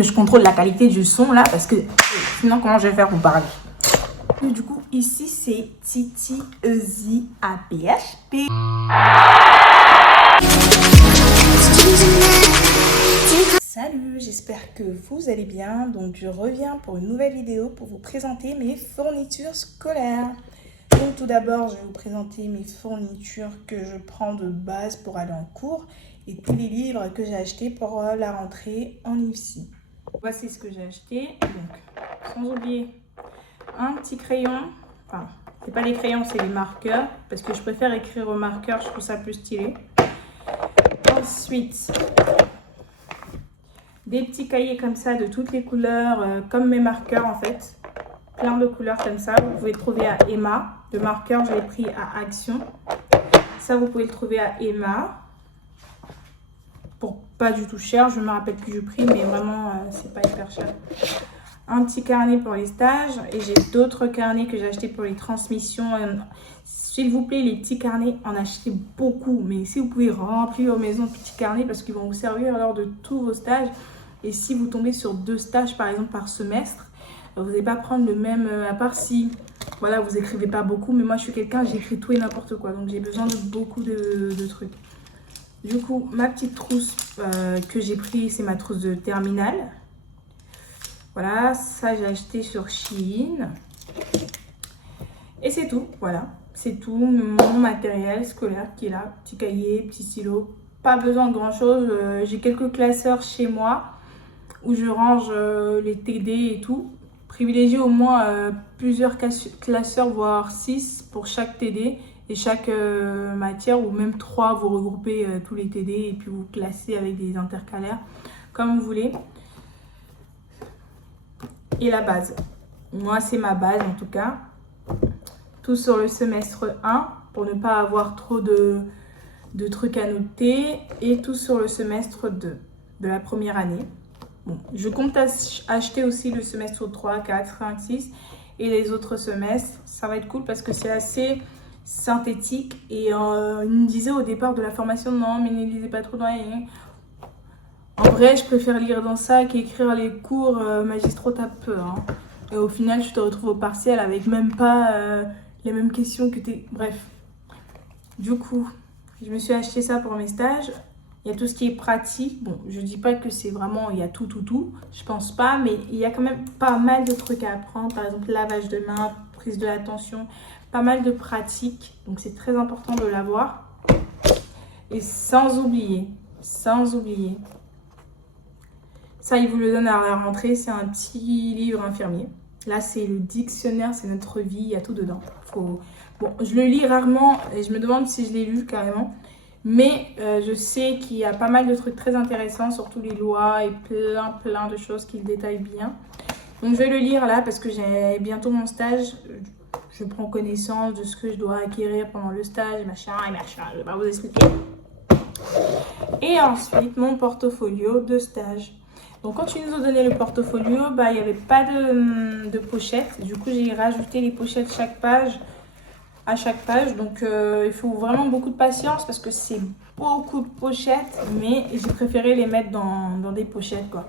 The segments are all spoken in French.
que je contrôle la qualité du son là, parce que sinon comment je vais faire pour parler? Et du coup, ici c'est Titi Easy APHP. Salut, j'espère que vous allez bien. Donc je reviens pour une nouvelle vidéo pour vous présenter mes fournitures scolaires. Donc tout d'abord, je vais vous présenter mes fournitures que je prends de base pour aller en cours et tous les livres que j'ai achetés pour la rentrée en IFSI. Voici ce que j'ai acheté. Donc, sans oublier un petit crayon. Enfin, c'est pas les crayons, c'est les marqueurs parce que je préfère écrire au marqueur, je trouve ça plus stylé. Ensuite, des petits cahiers comme ça de toutes les couleurs, comme mes marqueurs en fait. Plein de couleurs comme ça. Vous pouvez le trouver à Emma. Le marqueur, je l'ai pris à Action. Ça, vous pouvez le trouver à Emma. Pour pas du tout cher. Je ne me rappelle plus du prix, mais vraiment, c'est pas hyper cher. Un petit carnet pour les stages. Et j'ai d'autres carnets que j'ai achetés pour les transmissions. S'il vous plaît, les petits carnets, en achetez beaucoup. Mais si vous pouvez remplir vos maisons de petits carnets, parce qu'ils vont vous servir lors de tous vos stages. Et si vous tombez sur 2 stages, par exemple, par semestre, vous n'allez pas prendre le même, à part si, voilà, vous écrivez pas beaucoup. Mais moi, je suis quelqu'un, j'écris tout et n'importe quoi. Donc, j'ai besoin de beaucoup de trucs. Du coup, ma petite trousse que j'ai pris, c'est ma trousse de terminale. Voilà, ça, j'ai acheté sur Shein. Et c'est tout, voilà. C'est tout, mon matériel scolaire qui est là. Petit cahier, petit stylo. Pas besoin de grand-chose. J'ai quelques classeurs chez moi où je range les TD et tout. Privilégiez au moins plusieurs classeurs, voire 6 pour chaque TD et chaque matière, ou même 3, vous regroupez tous les TD et puis vous classez avec des intercalaires, comme vous voulez. Et la base. Moi, c'est ma base en tout cas. Tout sur le semestre 1 pour ne pas avoir trop de trucs à noter. Et tout sur le semestre 2 de la première année. Bon, je compte acheter aussi le semestre 3, 4, 5, 6 et les autres semestres. Ça va être cool parce que c'est assez synthétique. Et il me disait au départ de la formation, non, mais ne lisez pas trop dans les... En vrai, je préfère lire dans ça qu'écrire les cours magistraux tape peu. Hein. Et au final, tu te retrouves au partiel avec même pas les mêmes questions que t'es... Bref. Du coup, je me suis acheté ça pour mes stages. Il y a tout ce qui est pratique. Bon, je dis pas que c'est vraiment, il y a tout. Je pense pas, mais il y a quand même pas mal de trucs à apprendre. Par exemple, lavage de main, prise de l'attention, pas mal de pratiques. Donc, c'est très important de l'avoir. Et sans oublier, ça, il vous le donne à la rentrée. C'est un petit livre infirmier. Là, c'est le dictionnaire, c'est notre vie, il y a tout dedans. Bon, je le lis rarement et je me demande si je l'ai lu carrément. Mais je sais qu'il y a pas mal de trucs très intéressants, surtout les lois et plein de choses qui le détaillent bien. Donc je vais le lire là parce que j'ai bientôt mon stage. Je prends connaissance de ce que je dois acquérir pendant le stage, machin. Je vais pas vous expliquer. Et ensuite, mon portfolio de stage. Donc quand ils nous ont donné le portfolio, il n'y avait pas de pochette. Du coup, j'ai rajouté les pochettes à chaque page. Donc il faut vraiment beaucoup de patience parce que c'est beaucoup de pochettes. Mais j'ai préféré les mettre dans des pochettes, quoi.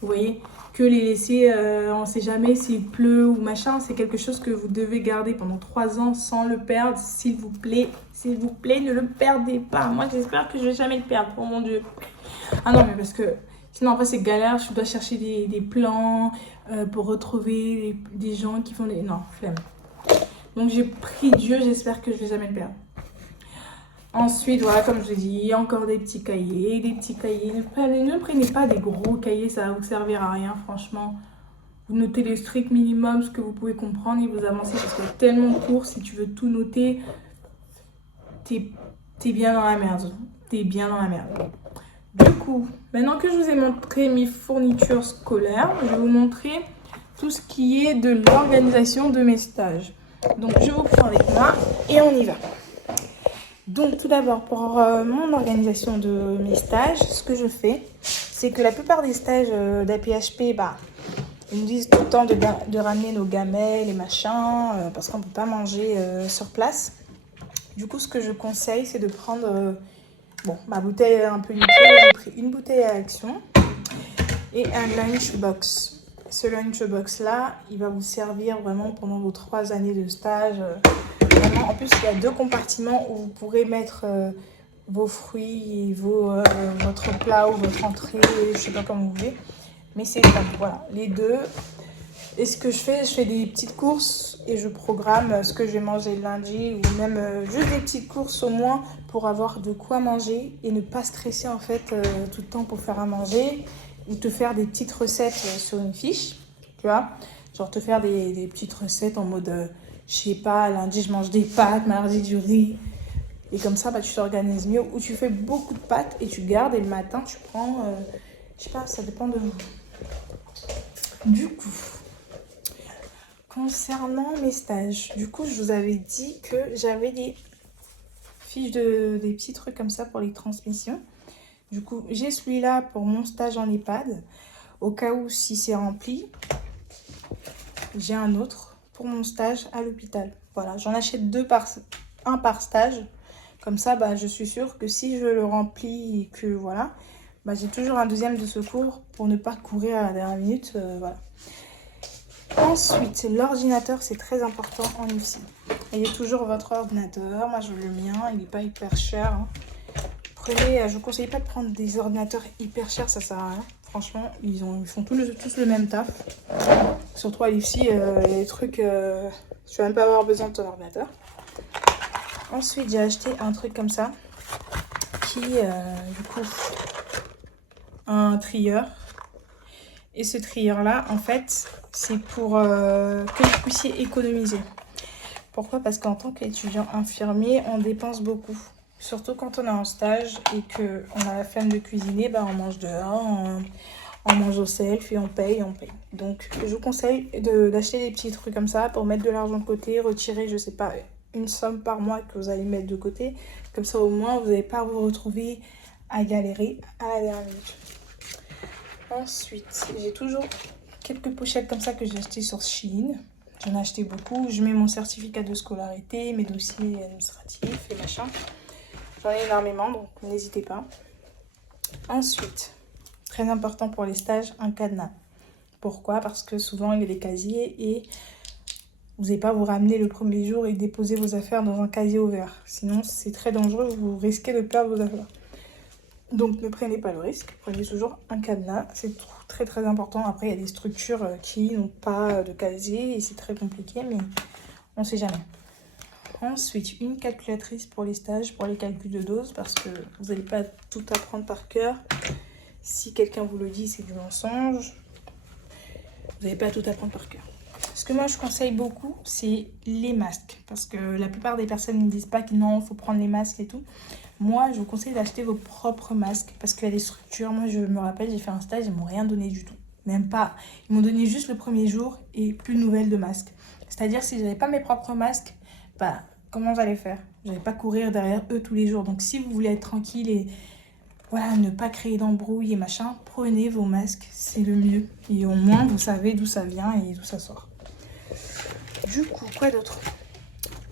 Vous voyez, que les laisser, on ne sait jamais s'il pleut ou machin. C'est quelque chose que vous devez garder pendant 3 ans sans le perdre. S'il vous plaît, ne le perdez pas. Moi, j'espère que je ne vais jamais le perdre. Oh mon Dieu. Ah non, mais parce que... Sinon, après, c'est galère. Je dois chercher des plans pour retrouver des gens qui font des... Non, flemme. Donc, j'ai pris Dieu. J'espère que je ne vais jamais le perdre. Ensuite, voilà, comme je l'ai dit, encore des petits cahiers. Ne prenez pas des gros cahiers. Ça va vous servir à rien, franchement. Vous notez le strict minimum, ce que vous pouvez comprendre et vous avancez. Parce qu'il y a tellement de cours. Si tu veux tout noter, t'es bien dans la merde. Du coup, maintenant que je vous ai montré mes fournitures scolaires, je vais vous montrer tout ce qui est de l'organisation de mes stages. Donc, je vous prends avec moi et on y va. Donc, tout d'abord, pour mon organisation de mes stages, ce que je fais, c'est que la plupart des stages d'APHP, ils nous disent tout le temps de ramener nos gamelles et machins, parce qu'on ne peut pas manger sur place. Du coup, ce que je conseille, c'est de prendre... ma bouteille est un peu limitée, j'ai pris une bouteille à Action. et un lunchbox. Ce lunchbox là, il va vous servir vraiment pendant vos 3 années de stage. Vraiment, en plus, il y a 2 compartiments où vous pourrez mettre vos fruits, et votre plat ou votre entrée, je sais pas comment vous voulez. Mais c'est ça, voilà, les deux. Et ce que je fais des petites courses et je programme ce que je vais manger le lundi ou même juste des petites courses au moins pour avoir de quoi manger et ne pas stresser en fait tout le temps pour faire à manger ou te faire des petites recettes sur une fiche, tu vois. Genre te faire des petites recettes en mode, je sais pas, lundi je mange des pâtes, mardi du riz. Et comme ça, bah, tu t'organises mieux ou tu fais beaucoup de pâtes et tu gardes et le matin tu prends, je sais pas, ça dépend de vous. Du coup... Concernant mes stages, du coup, je vous avais dit que j'avais des fiches des petits trucs comme ça pour les transmissions. Du coup, j'ai celui-là pour mon stage en EHPAD. Au cas où, si c'est rempli, j'ai un autre pour mon stage à l'hôpital. Voilà, j'en achète un par stage. Comme ça, bah, je suis sûre que si je le remplis et que voilà, bah, j'ai toujours un deuxième de secours pour ne pas courir à la dernière minute. Voilà. Ensuite, l'ordinateur, c'est très important en IFSI. Ayez toujours votre ordinateur. Moi, je veux le mien. Il n'est pas hyper cher. Hein. Prenez, je ne vous conseille pas de prendre des ordinateurs hyper chers. Ça sert à rien. Franchement, ils font tous le même taf. Surtout à l'IFSI, il y a des trucs... tu vas même pas avoir besoin de ton ordinateur. Ensuite, j'ai acheté un truc comme ça. Qui, du coup, un trieur. Et ce trieur-là, en fait, c'est pour que vous puissiez économiser. Pourquoi? Parce qu'en tant qu'étudiant infirmier, on dépense beaucoup. Surtout quand on est en stage et qu'on a la flemme de cuisiner, bah on mange dehors, on mange au self et on paye. Donc, je vous conseille d'acheter des petits trucs comme ça pour mettre de l'argent de côté, retirer, je sais pas, une somme par mois que vous allez mettre de côté. Comme ça, au moins, vous n'allez pas vous retrouver à galérer à la dernière minute. Ensuite, j'ai toujours quelques pochettes comme ça que j'ai achetées sur Shein. J'en ai acheté beaucoup. Je mets mon certificat de scolarité, mes dossiers administratifs et machin. J'en ai énormément, donc n'hésitez pas. Ensuite, très important pour les stages, un cadenas. Pourquoi? Parce que souvent, il y a des casiers et vous n'allez pas vous ramener le premier jour et déposer vos affaires dans un casier ouvert. Sinon, c'est très dangereux, vous risquez de perdre vos affaires. Donc ne prenez pas le risque, prenez toujours un cadenas, c'est très très important. Après il y a des structures qui n'ont pas de casier et c'est très compliqué, mais on ne sait jamais. Ensuite, une calculatrice pour les stages, pour les calculs de doses, parce que vous n'allez pas tout apprendre par cœur. Si quelqu'un vous le dit, c'est du mensonge. Vous n'allez pas tout apprendre par cœur. Ce que moi je conseille beaucoup, c'est les masques, parce que la plupart des personnes ne disent pas que non, il faut prendre les masques et tout. Moi, je vous conseille d'acheter vos propres masques parce qu'il y a des structures. Moi, je me rappelle, j'ai fait un stage, ils m'ont rien donné du tout. Même pas. Ils m'ont donné juste le premier jour et plus de nouvelles de masques. C'est-à-dire, si je n'avais pas mes propres masques, bah, comment j'allais faire? Je n'allais pas courir derrière eux tous les jours. Donc, si vous voulez être tranquille et voilà, ne pas créer d'embrouille et machin, prenez vos masques, c'est le mieux. Et au moins, vous savez d'où ça vient et d'où ça sort. Du coup, quoi d'autre?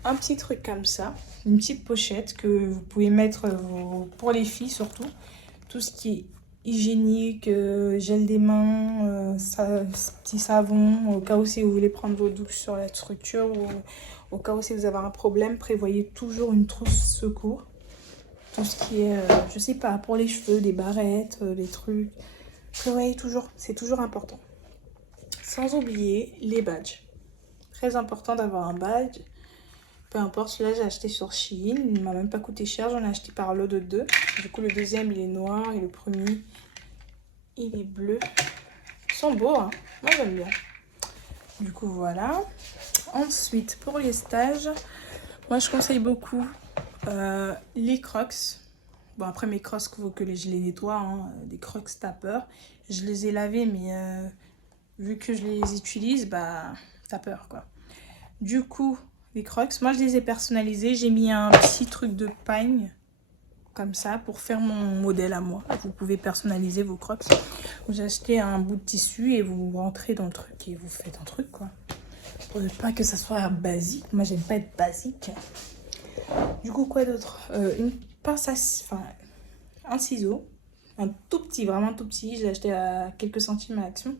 Un petit truc comme ça, une petite pochette que vous pouvez mettre pour les filles surtout, tout ce qui est hygiénique, gel des mains, petit savon, au cas où si vous voulez prendre vos douches sur la structure ou au cas où si vous avez un problème, prévoyez toujours une trousse secours. Tout ce qui est, je sais pas, pour les cheveux, des barrettes, des trucs, prévoyez toujours, c'est toujours important. Sans oublier les badges. Très important d'avoir un badge. Peu importe, celui-là j'ai acheté sur Shein, il ne m'a même pas coûté cher, j'en ai acheté par lot de 2. Du coup le deuxième il est noir et le premier il est bleu. Ils sont beaux, hein, moi j'aime bien. Du coup voilà. Ensuite pour les stages, moi je conseille beaucoup les Crocs. Bon après mes Crocs, il faut que je les nettoie, hein, des Crocs tapeur. Je les ai lavés mais vu que je les utilise, bah t'as peur quoi. Du coup... les Crocs, moi je les ai personnalisés, j'ai mis un petit truc de pagne comme ça pour faire mon modèle à moi. Vous pouvez personnaliser vos Crocs. Vous achetez un bout de tissu et vous rentrez dans le truc et vous faites un truc quoi. Pour ne pas que ça soit basique, moi j'aime pas être basique. Du coup quoi d'autre? Une pince à... enfin un ciseau Un tout petit, vraiment tout petit. Je l'ai acheté à quelques centimes à Action.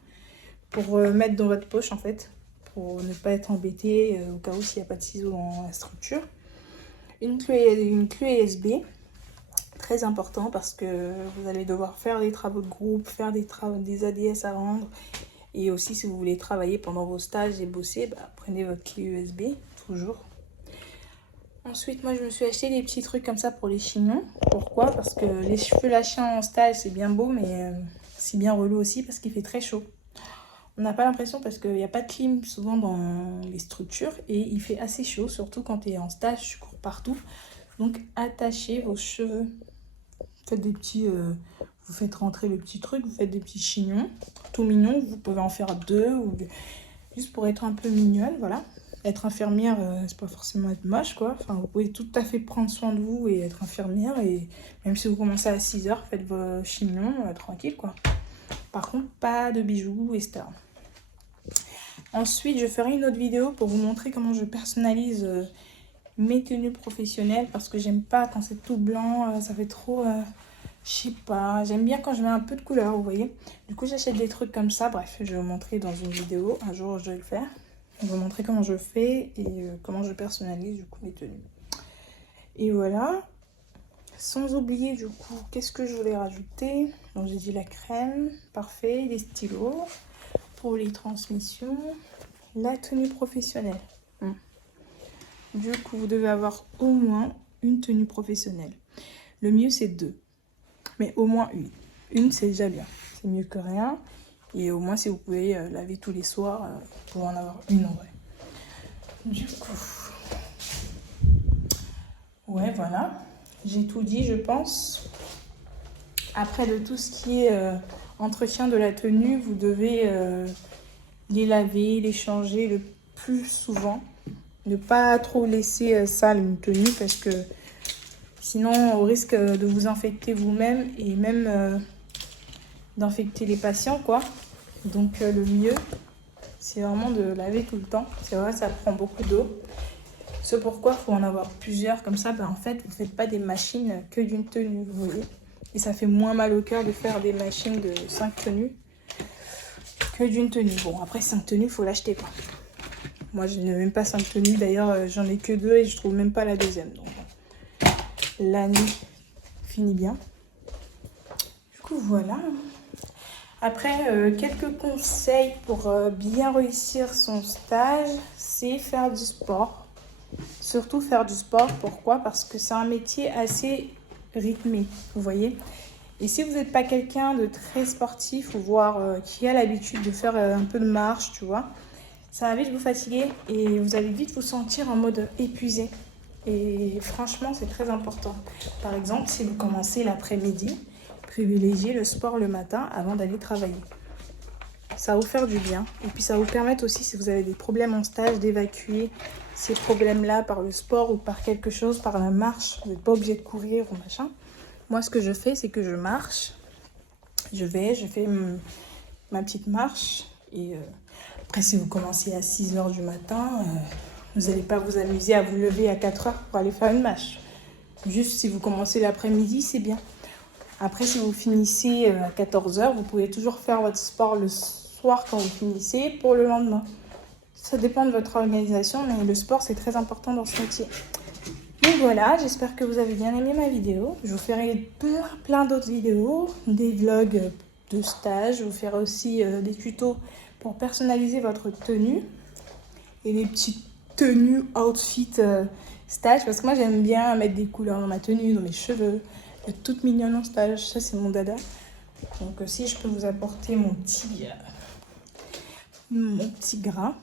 Pour mettre dans votre poche en fait. Pour ne pas être embêté au cas où s'il n'y a pas de ciseaux dans la structure. Une clé USB. Très important parce que vous allez devoir faire des travaux de groupe, faire des ADS à rendre. Et aussi si vous voulez travailler pendant vos stages et bosser, bah, prenez votre clé USB, toujours. Ensuite, moi je me suis acheté des petits trucs comme ça pour les chignons. Pourquoi? Parce que les cheveux lâchés en stage c'est bien beau, mais c'est bien relou aussi parce qu'il fait très chaud. On n'a pas l'impression parce qu'il n'y a pas de clim souvent dans les structures et il fait assez chaud, surtout quand tu es en stage, tu cours partout. Donc attachez vos cheveux. Faites des petits, vous faites rentrer le petit truc, vous faites des petits chignons, tout mignons. Vous pouvez en faire 2 ou juste pour être un peu mignonne, voilà. Être infirmière, c'est pas forcément être moche, quoi. Enfin, vous pouvez tout à fait prendre soin de vous et être infirmière. Et même si vous commencez à 6 h, faites vos chignons tranquille, quoi. Par contre, pas de bijoux, etc. Ensuite, je ferai une autre vidéo pour vous montrer comment je personnalise mes tenues professionnelles. Parce que j'aime pas quand c'est tout blanc, ça fait trop... je sais pas, j'aime bien quand je mets un peu de couleur, vous voyez. Du coup, j'achète des trucs comme ça. Bref, je vais vous montrer dans une vidéo. Un jour, je vais le faire. Je vais vous montrer comment je fais et comment je personnalise du coup les tenues. Et voilà. Sans oublier du coup, qu'est-ce que je voulais rajouter? Donc j'ai dit la crème, parfait, les stylos pour les transmissions, la tenue professionnelle. Du coup, vous devez avoir au moins une tenue professionnelle. Le mieux c'est 2, mais au moins une. Une c'est déjà bien, c'est mieux que rien. Et au moins si vous pouvez laver tous les soirs, vous pouvez en avoir une en vrai. Du coup, ouais voilà. J'ai tout dit, je pense. Après, de tout ce qui est entretien de la tenue, vous devez les laver, les changer le plus souvent. Ne pas trop laisser sale une tenue parce que sinon, au risque de vous infecter vous-même et même d'infecter les patients, quoi. Donc, le mieux, c'est vraiment de laver tout le temps. C'est vrai, ça prend beaucoup d'eau. C'est pourquoi il faut en avoir plusieurs. Comme ça, en fait, vous ne faites pas des machines que d'une tenue, vous voyez. Et ça fait moins mal au cœur de faire des machines de 5 tenues que d'une tenue. Bon, après, 5 tenues, il faut l'acheter, quoi. Moi, je n'ai même pas 5 tenues. D'ailleurs, j'en ai que 2 et je trouve même pas la deuxième. Donc, l'année finit bien. Du coup, voilà. Après, quelques conseils pour bien réussir son stage, c'est faire du sport. Surtout faire du sport, pourquoi? Parce que c'est un métier assez rythmé, vous voyez. Et si vous n'êtes pas quelqu'un de très sportif ou voire qui a l'habitude de faire un peu de marche, tu vois, ça va vite vous fatiguer et vous allez vite vous sentir en mode épuisé. Et franchement, c'est très important. Par exemple, si vous commencez l'après-midi, privilégiez le sport le matin avant d'aller travailler. Ça va vous faire du bien. Et puis ça va vous permettre aussi, si vous avez des problèmes en stage, d'évacuer ces problèmes-là par le sport ou par quelque chose, par la marche. Vous n'êtes pas obligé de courir ou machin. Moi, ce que je fais, c'est que je marche. Je fais ma petite marche. Et après, si vous commencez à 6 h du matin, vous n'allez pas vous amuser à vous lever à 4 h pour aller faire une marche. Juste si vous commencez l'après-midi, c'est bien. Après, si vous finissez à 14 h, vous pouvez toujours faire votre sport le soir quand vous finissez pour le lendemain. Ça dépend de votre organisation, mais le sport, c'est très important dans ce métier. Donc voilà, j'espère que vous avez bien aimé ma vidéo. Je vous ferai plein d'autres vidéos, des vlogs de stage. Je vous ferai aussi des tutos pour personnaliser votre tenue et des petites tenues, outfit stage. Parce que moi, j'aime bien mettre des couleurs dans ma tenue, dans mes cheveux. Être toute mignonne en stage, ça c'est mon dada. Donc si je peux vous apporter mon petit grain,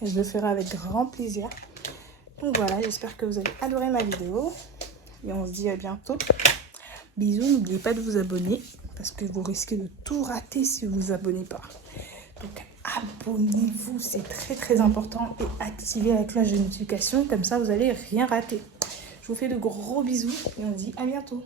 je le ferai avec grand plaisir. Donc voilà, j'espère que vous avez adoré ma vidéo. Et on se dit à bientôt. Bisous, n'oubliez pas de vous abonner. Parce que vous risquez de tout rater si vous ne vous abonnez pas. Donc abonnez-vous, c'est très très important. Et activez la cloche de notification, comme ça vous n'allez rien rater. Je vous fais de gros bisous et on se dit à bientôt.